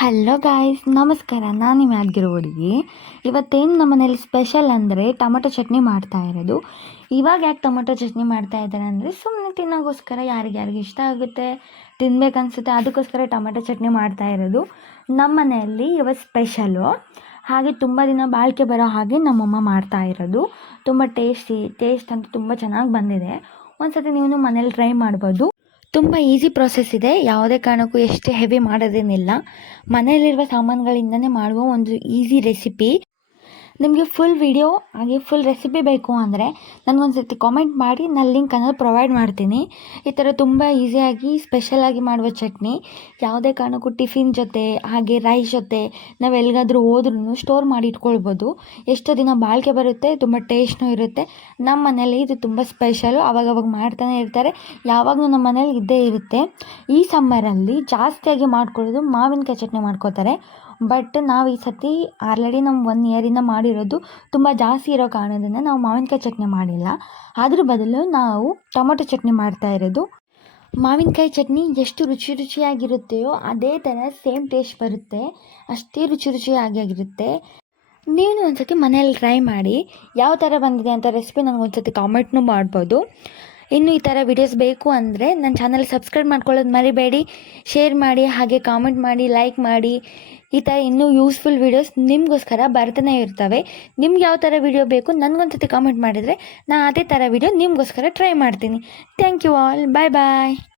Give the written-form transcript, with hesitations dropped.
Hello guys, ನಮಸ್ಕಾರ. ನಾನು ನಿಮ್ಮ ಯಾದಗಿರಿ ಹುಡುಗಿ. ಇವತ್ತೇನು ನಮ್ಮ ಮನೇಲಿ ಸ್ಪೆಷಲ್ ಅಂದರೆ ಟೊಮೆಟೊ ಚಟ್ನಿ ಮಾಡ್ತಾ ಇರೋದು. ಇವಾಗ ಯಾಕೆ ಟೊಮೆಟೊ ಚಟ್ನಿ ಮಾಡ್ತಾ ಇದ್ದಾರೆ ಅಂದರೆ ಸುಮ್ಮನೆ ತಿನ್ನೋಗೋಸ್ಕರ, ಯಾರಿಗ್ಯಾರಿಗೆ ಇಷ್ಟ ಆಗುತ್ತೆ, ತಿನ್ಬೇಕನ್ಸುತ್ತೆ, ಅದಕ್ಕೋಸ್ಕರ ಟೊಮೆಟೊ ಚಟ್ನಿ ಮಾಡ್ತಾ ಇರೋದು. ನಮ್ಮ ಮನೆಯಲ್ಲಿ ಇವತ್ತು ಸ್ಪೆಷಲು. ಹಾಗೆ ತುಂಬ ದಿನ ಬಾಳಿಕೆ ಬರೋ ಹಾಗೆ ನಮ್ಮಮ್ಮ ಮಾಡ್ತಾ ಇರೋದು. ತುಂಬ ಟೇಸ್ಟ್ ಅಂತೂ ತುಂಬ ಚೆನ್ನಾಗಿ ಬಂದಿದೆ. ಒಂದು ಸತಿ ನೀವು ಮನೇಲಿ ಟ್ರೈ ಮಾಡ್ಬೋದು. ತುಂಬ ಈಸಿ ಪ್ರಾಸೆಸ್ ಇದೆ. ಯಾವುದೇ ಕಾರಣಕ್ಕೂ ಎಷ್ಟು ಹೆವಿ ಮಾಡೋದೇನಿಲ್ಲ. ಮನೆಯಲ್ಲಿರುವ ಸಾಮಾನುಗಳಿಂದನೇ ಮಾಡುವ ಒಂದು ಈಸಿ ರೆಸಿಪಿ. ನಿಮಗೆ ಫುಲ್ ವಿಡಿಯೋ ಹಾಗೆ ಫುಲ್ ರೆಸಿಪಿ ಬೇಕು ಅಂದರೆ ನನಗೊಂದು ಸರ್ತಿ ಕಾಮೆಂಟ್ ಮಾಡಿ, ನಾನು ಲಿಂಕನ್ನು ಪ್ರೊವೈಡ್ ಮಾಡ್ತೀನಿ. ಈ ಥರ ತುಂಬ ಈಸಿಯಾಗಿ ಸ್ಪೆಷಲಾಗಿ ಮಾಡುವ ಚಟ್ನಿ ಯಾವುದೇ ಕಾರಣಕ್ಕೂ ಟಿಫಿನ್ ಜೊತೆ ಹಾಗೆ ರೈಸ್ ಜೊತೆ ನಾವು ಎಲ್ಲಿಗಾದರೂ ಹೋದ್ರೂ ಸ್ಟೋರ್ ಮಾಡಿ ಇಟ್ಕೊಳ್ಬೋದು. ಎಷ್ಟೋ ದಿನ ಬಾಳಿಕೆ ಬರುತ್ತೆ, ತುಂಬ ಟೇಸ್ಟ್ನೂ ಇರುತ್ತೆ. ನಮ್ಮ ಮನೇಲಿ ಇದು ತುಂಬ ಸ್ಪೆಷಲು. ಅವಾಗವಾಗ ಮಾಡ್ತಾನೆ ಇರ್ತಾರೆ, ಯಾವಾಗಲೂ ನಮ್ಮ ಮನೇಲಿ ಇದ್ದೇ ಇರುತ್ತೆ. ಈ ಸಮ್ಮರಲ್ಲಿ ಜಾಸ್ತಿಯಾಗಿ ಮಾಡ್ಕೊಳ್ಳೋದು ಮಾವಿನಕಾಯಿ ಚಟ್ನಿ ಮಾಡ್ಕೋತಾರೆ. ಬಟ್ ನಾವು ಈ ಸತಿ ಆಲ್ರೆಡಿ ನಮ್ಮ 1 ಇಯರಿಂದ ಮಾಡಿರೋದು ತುಂಬ ಜಾಸ್ತಿ ಇರೋ ಕಾರಣದಿಂದ ನಾವು ಮಾವಿನಕಾಯಿ ಚಟ್ನಿ ಮಾಡಿಲ್ಲ. ಅದ್ರ ಬದಲು ನಾವು ಟೊಮೊಟೊ ಚಟ್ನಿ ಮಾಡ್ತಾ ಇರೋದು. ಮಾವಿನಕಾಯಿ ಚಟ್ನಿ ಎಷ್ಟು ರುಚಿಯಾಗಿರುತ್ತೆಯೋ ಅದೇ ಥರ ಸೇಮ್ ಟೇಸ್ಟ್ ಬರುತ್ತೆ, ಅಷ್ಟೇ ರುಚಿಯಾಗಿರುತ್ತೆ. ನೀವು ಒಂದು ಸತಿ ಮನೇಲಿ ಟ್ರೈ ಮಾಡಿ. ಯಾವ ಥರ ಬಂದಿದೆ ಅಂತ ರೆಸಿಪಿ ನನಗೊಂದು ಸತಿ ಕಾಮೆಂಟ್ನೂ ಮಾಡ್ಬೋದು. ಇನ್ನು ಈ ಥರ ವಿಡಿಯೋಸ್ ಬೇಕು ಅಂದರೆ ನನ್ನ ಚಾನಲ್ ಸಬ್ಸ್ಕ್ರೈಬ್ ಮಾಡ್ಕೊಳ್ಳೋದು ಮರಿಬೇಡಿ. ಶೇರ್ ಮಾಡಿ, ಹಾಗೆ ಕಾಮೆಂಟ್ ಮಾಡಿ, ಲೈಕ್ ಮಾಡಿ. ಈ ಥರ ಇನ್ನೂ ಯೂಸ್ಫುಲ್ ವೀಡಿಯೋಸ್ ನಿಮಗೋಸ್ಕರ ಬರ್ತಾನೆ ಇರ್ತವೆ. ನಿಮ್ಗೆ ಯಾವ ಥರ ವಿಡಿಯೋ ಬೇಕು ನನಗೊಂದು ಸತಿ ಕಾಮೆಂಟ್ ಮಾಡಿದರೆ ನಾನು ಅದೇ ಥರ ವಿಡಿಯೋ ನಿಮಗೋಸ್ಕರ ಟ್ರೈ ಮಾಡ್ತೀನಿ. Thank you all. Bye bye.